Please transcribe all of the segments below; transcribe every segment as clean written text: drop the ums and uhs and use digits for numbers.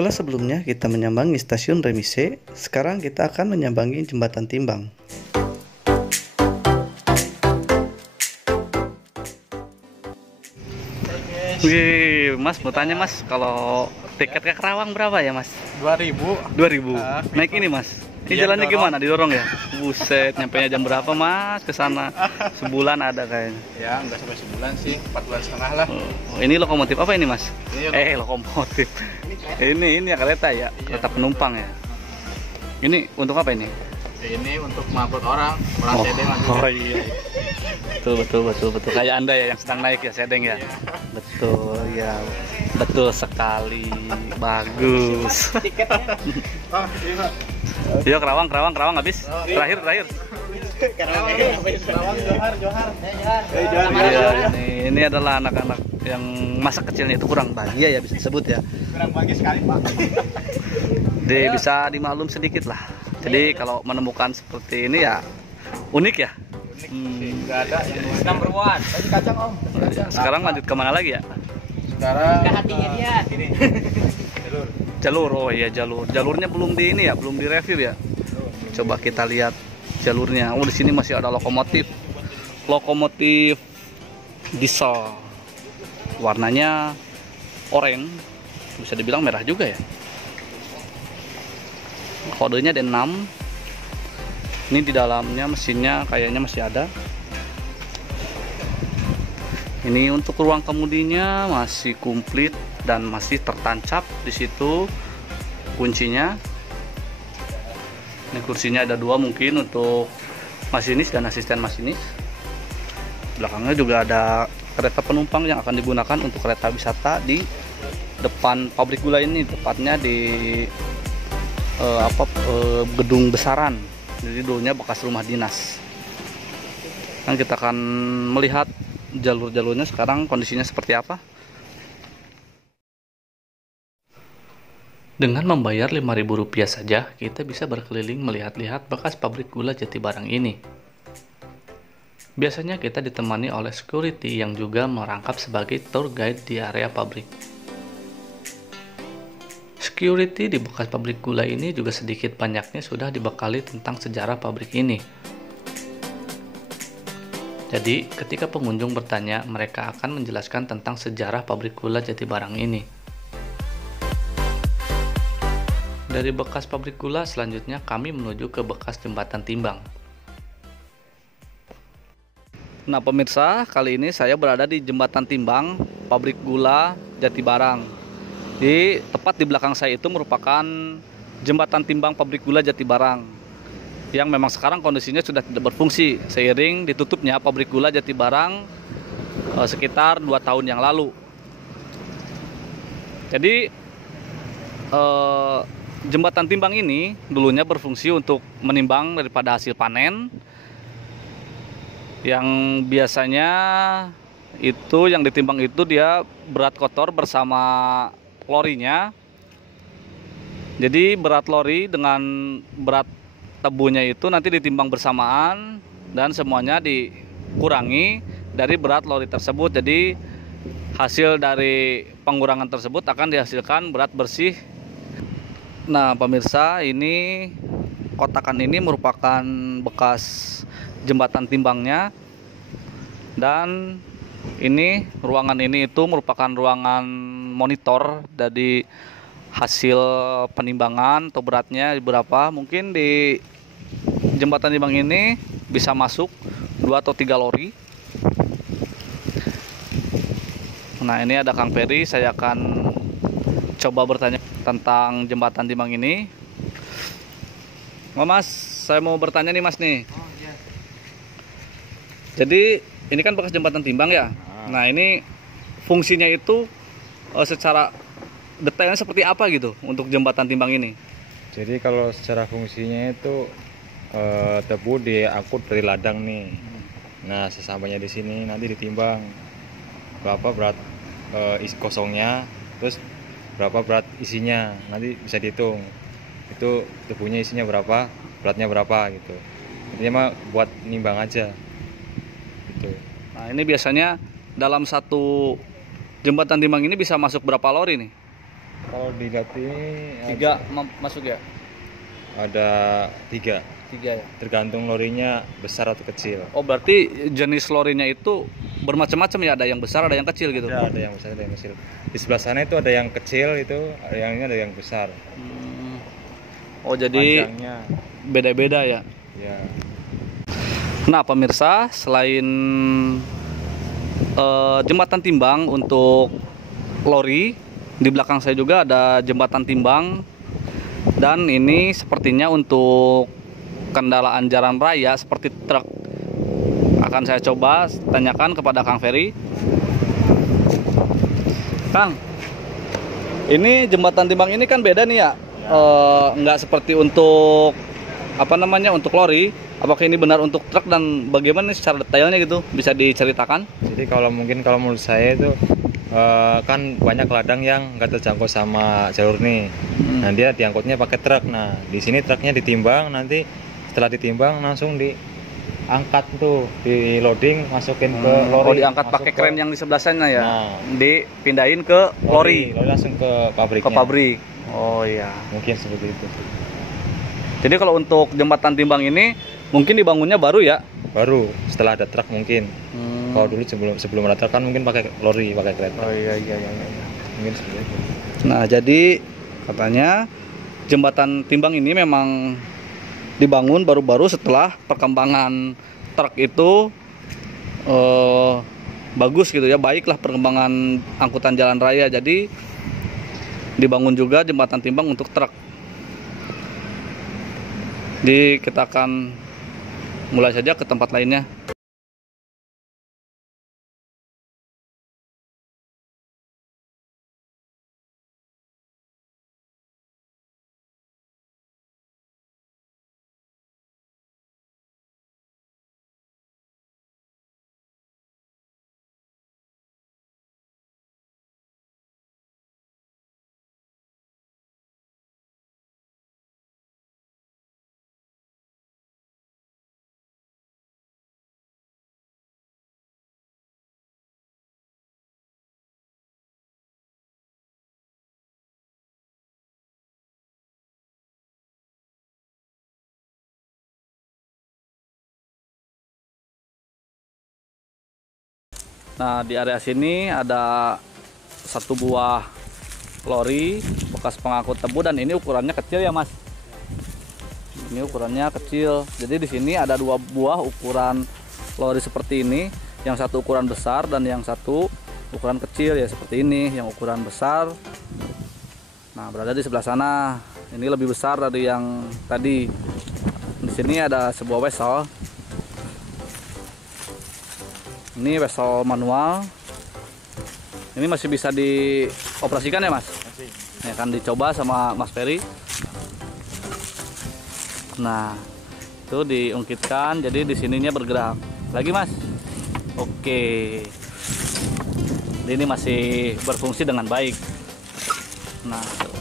Setelah sebelumnya kita menyambangi stasiun Remise, sekarang kita akan menyambangi jembatan timbang. Wih, Mas, mau tanya Mas, kalau tiket ke Kerawang berapa ya Mas? 2000. 2000. Naik ini Mas. Ini Iya, jalannya dorong. gimana? Didorong ya? Buset, nyampe jam berapa Mas ke sana? Sebulan ada kayaknya. Ya, nggak sampai sebulan sih, 4 bulan setengah lah. Oh, ini lokomotif apa ini Mas? Ini Lokomotif. Ini ya kereta ya, kereta penumpang ya. Ini untuk apa ini? Ini untuk mengangkut orang sedeng lagi. Oh iya. Betul. Kayak Anda ya yang sedang naik ya sedeng ya. Betul ya. Betul sekali. Bagus. Oh, iya. Yo Kerawang habis. Terakhir. Johar. Iya, ini adalah anak-anak yang masa kecilnya itu kurang bahagia ya bisa disebut ya. Kurang bagus sekali, Pak. Bisa dimaklum sedikit lah. Jadi kalau menemukan seperti ini ya unik ya. Nggak ada yang number one. Tadi kacang, Om. Sekarang lanjut kemana lagi ya? Sekarang ke hatinya ini. Jalur, oh iya jalur. Jalurnya belum di ini ya, belum direview ya. Coba kita lihat jalurnya. Oh di sini masih ada lokomotif. Lokomotif diesel. Warnanya oranye. Bisa dibilang merah juga ya. Kodenya D6. Ini di dalamnya mesinnya kayaknya masih ada. Ini untuk ruang kemudinya masih komplit dan masih tertancap di situ kuncinya. Ini kursinya ada 2 mungkin untuk masinis dan asisten masinis. Belakangnya juga ada kereta penumpang yang akan digunakan untuk kereta wisata di depan pabrik gula ini, tepatnya di gedung besaran. Jadi dulunya bekas rumah dinas. Dan kita akan melihat jalur-jalurnya sekarang kondisinya seperti apa. Dengan membayar Rp5.000 saja, kita bisa berkeliling melihat-lihat bekas pabrik gula Jatibarang ini. Biasanya kita ditemani oleh security yang juga merangkap sebagai tour guide di area pabrik. Security di bekas pabrik gula ini juga sedikit banyaknya sudah dibekali tentang sejarah pabrik ini. Jadi, ketika pengunjung bertanya, mereka akan menjelaskan tentang sejarah pabrik gula Jatibarang ini. Dari bekas pabrik gula, selanjutnya kami menuju ke bekas jembatan timbang. Nah pemirsa, kali ini saya berada di jembatan timbang pabrik gula Jatibarang. Tepat di belakang saya itu merupakan jembatan timbang pabrik gula Jatibarang yang memang sekarang kondisinya sudah tidak berfungsi seiring ditutupnya pabrik gula Jatibarang sekitar 2 tahun yang lalu. Jadi jembatan timbang ini dulunya berfungsi untuk menimbang daripada hasil panen yang biasanya itu yang ditimbang itu dia berat kotor bersama lorinya. Jadi berat lori dengan berat tebunya itu nanti ditimbang bersamaan dan semuanya dikurangi dari berat lori tersebut. Jadi hasil dari pengurangan tersebut akan dihasilkan berat bersih. Nah pemirsa, ini kotakan ini merupakan bekas jembatan timbangnya, dan ini ruangan ini itu merupakan ruangan monitor dari hasil penimbangan atau beratnya berapa. Mungkin di jembatan timbang ini bisa masuk 2 atau 3 lori. Nah ini ada Kang Peri, saya akan coba bertanya tentang jembatan timbang ini. Mas, saya mau bertanya nih Mas nih. Jadi ini kan bekas jembatan timbang ya. Nah ini fungsinya itu secara detailnya seperti apa gitu untuk jembatan timbang ini? Jadi kalau secara fungsinya itu tebu diangkut dari ladang nih. Nah sesampainya di sini nanti ditimbang berapa berat kosongnya, terus berapa berat isinya, nanti bisa dihitung. Itu tebunya isinya berapa, beratnya berapa gitu. Intinya mah buat nimbang aja. Gitu. Nah ini biasanya dalam satu jembatan timbang ini bisa masuk berapa lori nih? Kalau dilihat ini Tiga masuk ya? ada tiga. Tiga ya. Tergantung lorinya besar atau kecil. Oh berarti jenis lorinya itu bermacam-macam ya, ada yang besar, ada yang kecil gitu. Ada yang besar, ada yang kecil. Di sebelah sana itu ada yang kecil itu, ada yang besar. Oh jadi Panjangnya beda-beda ya. ya. Nah pemirsa, selain jembatan timbang untuk lori, di belakang saya juga ada jembatan timbang. Dan ini sepertinya untuk kendaraan jalan raya seperti truk. Akan saya coba tanyakan kepada Kang Ferry. Kang, ini jembatan timbang ini kan beda nih ya, nggak seperti untuk apa namanya untuk lori. Apakah ini benar untuk truk dan bagaimana secara detailnya gitu, bisa diceritakan? Jadi kalau menurut saya itu kan banyak ladang yang nggak terjangkau sama jalur nih. Nah dia diangkutnya pakai truk. Nah di sini truknya ditimbang, nanti setelah ditimbang langsung diangkat tuh, di loading masukin ke lori. Oh diangkat pakai kren yang di sebelah sana ya? Nah, dipindahin ke lori langsung ke pabriknya. ke pabrik. Oh iya. Mungkin seperti itu. Jadi kalau untuk jembatan timbang ini mungkin dibangunnya baru ya? Baru setelah ada truk mungkin. Kalau dulu sebelum ada truk kan mungkin pakai lori, pakai kereta. Oh iya. Mungkin seperti itu. Nah jadi katanya jembatan timbang ini memang dibangun baru-baru setelah perkembangan truk itu bagus gitu ya, baiklah perkembangan angkutan jalan raya. Jadi dibangun juga jembatan timbang untuk truk. Jadi kita akan mulai saja ke tempat lainnya. Nah di area sini ada satu buah lori bekas pengangkut tebu dan ini ukurannya kecil ya Mas. Ini ukurannya kecil. Jadi di sini ada dua buah ukuran lori seperti ini, yang satu ukuran besar dan yang satu ukuran kecil ya seperti ini. Yang ukuran besar, nah berada di sebelah sana. Ini lebih besar dari yang tadi. Di sini ada sebuah wesel. Ini wesel manual. Ini masih bisa dioperasikan ya Mas? Masih. Ini akan dicoba sama Mas Ferry. Nah, itu diungkitkan. Jadi di sininya bergerak. Lagi Mas? Oke. Jadi ini masih berfungsi dengan baik. Nah, tuh.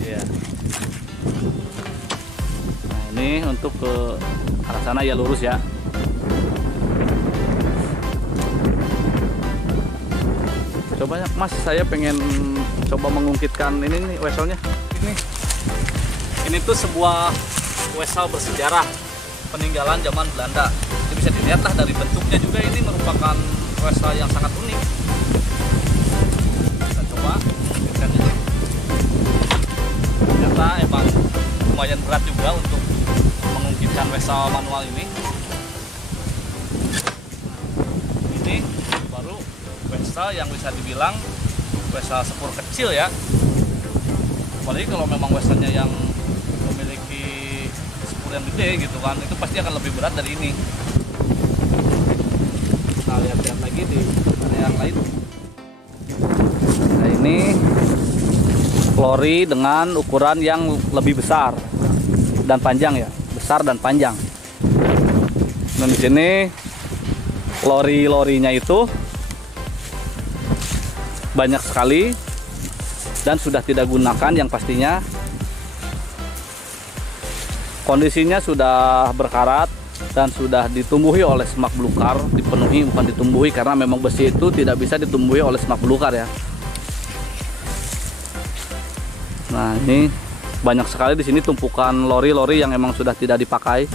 Iya. Nah, ini untuk ke arah sana ya lurus ya. Coba ya, Mas, saya pengen coba mengungkitkan ini nih weselnya. Ini tuh sebuah wesel bersejarah peninggalan zaman Belanda. Jadi bisa dilihat lah dari bentuknya juga, ini merupakan wesel yang sangat unik. Kita coba mengungkitkan ini. Ternyata emang lumayan berat juga untuk mengungkitkan wesel manual ini. Ini baru wesel yang bisa dibilang wesel sepur kecil ya. Apalagi kalau memang weselnya yang memiliki sepur yang gede gitu kan, itu pasti akan lebih berat dari ini. Nah lihat-lihat lagi di area yang lain. Nah ini lori dengan ukuran yang lebih besar dan panjang ya, besar dan panjang. Dan di sini lori-lorinya itu banyak sekali dan sudah tidak gunakan, yang pastinya kondisinya sudah berkarat dan sudah ditumbuhi oleh semak belukar. Dipenuhi, bukan ditumbuhi, karena memang besi itu tidak bisa ditumbuhi oleh semak belukar ya. Nah, ini banyak sekali di sini tumpukan lori-lori yang emang sudah tidak dipakai.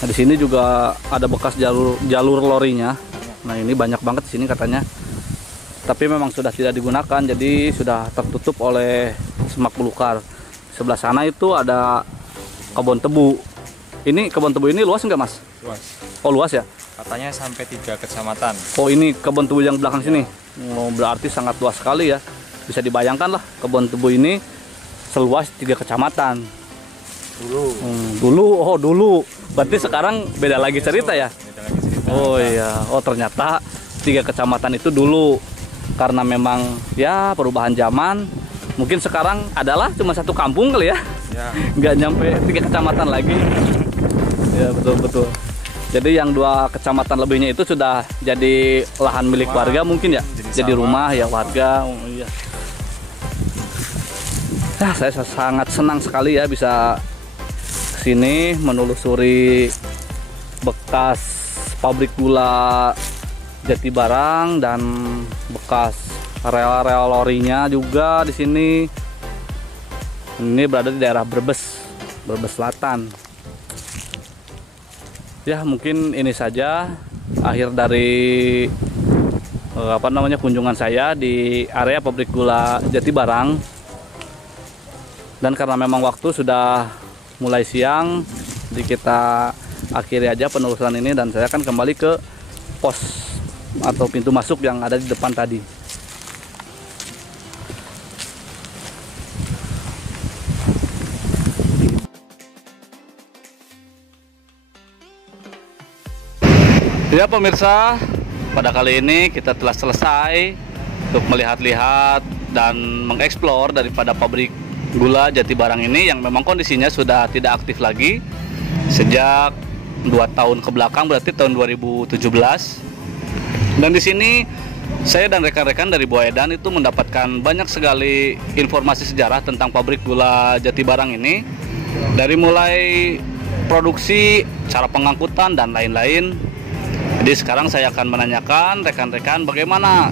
Nah, di sini juga ada bekas jalur lorinya. Nah, ini banyak banget di sini katanya. Tapi memang sudah tidak digunakan, jadi sudah tertutup oleh semak belukar. Sebelah sana itu ada kebun tebu. Ini kebun tebu ini luas enggak, Mas? Luas. Oh, luas ya? Katanya sampai 3 kecamatan. Oh, ini kebun tebu yang belakang sini. Oh, berarti sangat luas sekali ya. Bisa dibayangkan lah kebun tebu ini seluas 3 kecamatan. Dulu. Berarti sekarang beda lagi cerita ya? Beda lagi cerita. Oh iya. Oh, ternyata 3 kecamatan itu dulu. Karena memang ya perubahan zaman. Mungkin sekarang adalah cuma satu kampung kali ya. Ya. Nggak nyampe 3 kecamatan lagi. Ya, betul. Jadi yang 2 kecamatan lebihnya itu sudah jadi lahan milik warga mungkin ya. Jadi rumah ya warga. Oh, iya. Nah, saya sangat senang sekali ya bisa kesini menelusuri bekas pabrik gula Jatibarang dan bekas rel-rel lorinya juga di sini. Ini berada di daerah Brebes Selatan. Ya, mungkin ini saja akhir dari kunjungan saya di area pabrik gula Jatibarang. Dan karena memang waktu sudah mulai siang, jadi kita akhiri aja penelusuran ini dan saya akan kembali ke pos atau pintu masuk yang ada di depan tadi. Ya pemirsa, pada kali ini kita telah selesai untuk melihat-lihat dan mengeksplor daripada pabrik gula Jatibarang ini yang memang kondisinya sudah tidak aktif lagi sejak 2 tahun ke belakang, berarti tahun 2017. Dan di sini saya dan rekan-rekan dari Buah Edan itu mendapatkan banyak sekali informasi sejarah tentang pabrik gula Jatibarang ini, dari mulai produksi, cara pengangkutan dan lain-lain. Jadi sekarang saya akan menanyakan rekan-rekan bagaimana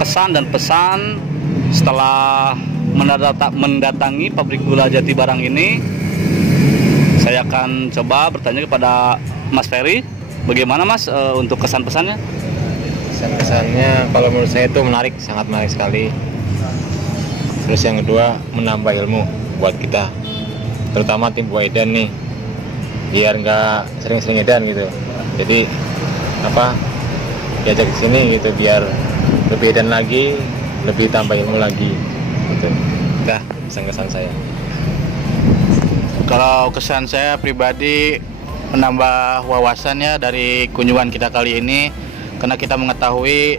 kesan dan pesan setelah mendatangi pabrik gula Jatibarang ini. Saya akan coba bertanya kepada Mas Ferry, bagaimana Mas untuk kesan-pesannya? Kesan-kesannya kalau menurut saya itu menarik, sangat menarik sekali. Terus yang kedua, menambah ilmu buat kita, terutama tim Buah Edan nih, biar nggak sering-sering edan gitu. Jadi diajak ke sini gitu biar lebih edan lagi, lebih tambah ilmu lagi gitu. Dah kesan saya. Kalau kesan saya pribadi, menambah wawasannya dari kunjungan kita kali ini, karena kita mengetahui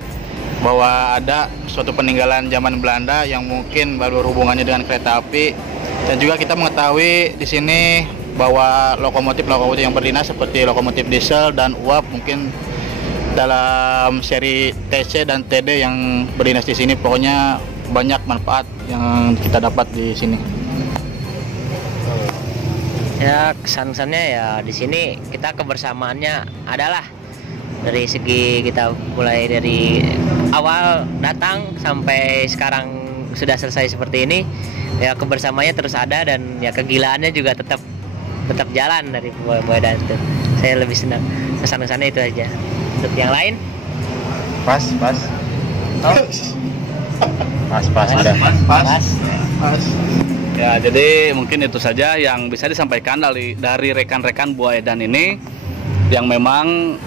bahwa ada suatu peninggalan zaman Belanda yang mungkin baru hubungannya dengan kereta api, dan juga kita mengetahui di sini bahwa lokomotif yang berdinas seperti lokomotif diesel dan uap mungkin dalam seri TC dan TD yang berdinas di sini. Pokoknya banyak manfaat yang kita dapat di sini. Ya, kesan-kesannya ya di sini kita kebersamaannya adalah dari segi kita mulai dari awal datang sampai sekarang sudah selesai seperti ini, ya kebersamaannya terus ada dan ya kegilaannya juga tetap jalan dari Buah Edan itu. Saya lebih senang kesan-kesannya itu aja. Untuk yang lain Pas. Ya, jadi mungkin itu saja yang bisa disampaikan dari rekan-rekan Buah Edan ini, yang memang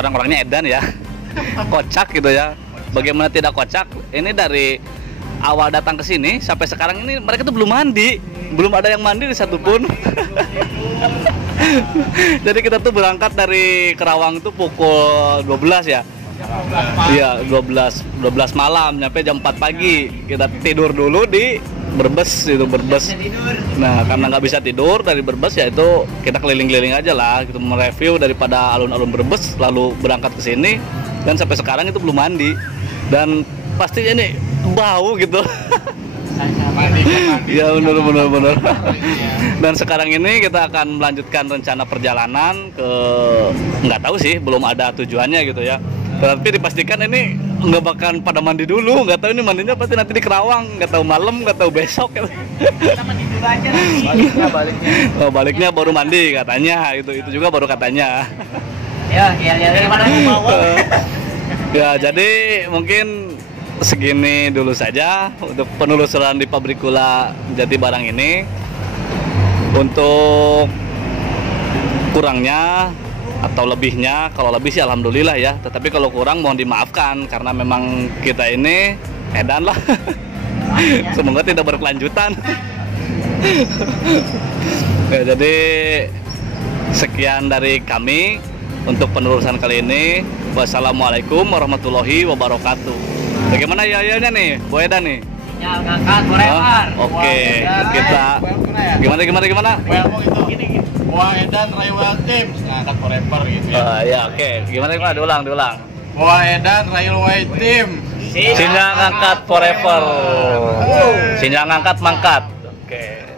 orang-orangnya edan ya. Kocak gitu ya. Bagaimana tidak kocak? Ini dari awal datang ke sini sampai sekarang ini mereka tuh belum mandi. Belum ada yang mandi di satupun. Jadi kita tuh berangkat dari Kerawang itu pukul 12 ya. Iya, 12 malam nyampe jam 4 pagi. Kita tidur dulu di Brebes itu, Brebes. Nah, karena nggak bisa tidur dari Brebes, ya itu kita keliling-keliling aja lah, gitu, mereview daripada alun-alun Brebes, lalu berangkat ke sini, dan sampai sekarang itu belum mandi, dan pastinya ini bau gitu. Ya benar. Dan sekarang ini kita akan melanjutkan rencana perjalanan ke, nggak tahu sih, belum ada tujuannya gitu ya. Tapi dipastikan ini nggak bakal pada mandi dulu, nggak tahu ini mandinya pasti nanti di Kerawang, nggak tahu malam, nggak tahu besok. Kita mandi dulu aja nanti. Oh, baliknya baru mandi katanya, itu juga baru katanya. Ya, gimana mau? Ya, jadi mungkin segini dulu saja untuk penelusuran di pabrik gula Jati Barang ini. Untuk kurangnya atau lebihnya, kalau lebih sih alhamdulillah ya, tetapi kalau kurang mohon dimaafkan karena memang kita ini edan lah. Semoga tidak berkelanjutan. Ya, jadi sekian dari kami untuk penelusuran kali ini. Wassalamualaikum warahmatullahi wabarakatuh. Bagaimana yayanya nih, Bu Edan nih? Ya, ngangkat forever. Oke, kita gimana? Ngomong itu. Wah Edan Railway Team ngangkat forever gitu ya. Ya, oke. Gimana? Diulang. Wah Edan Railway Team. Singa ngangkat forever. Singa ngangkat mangkat. Oke.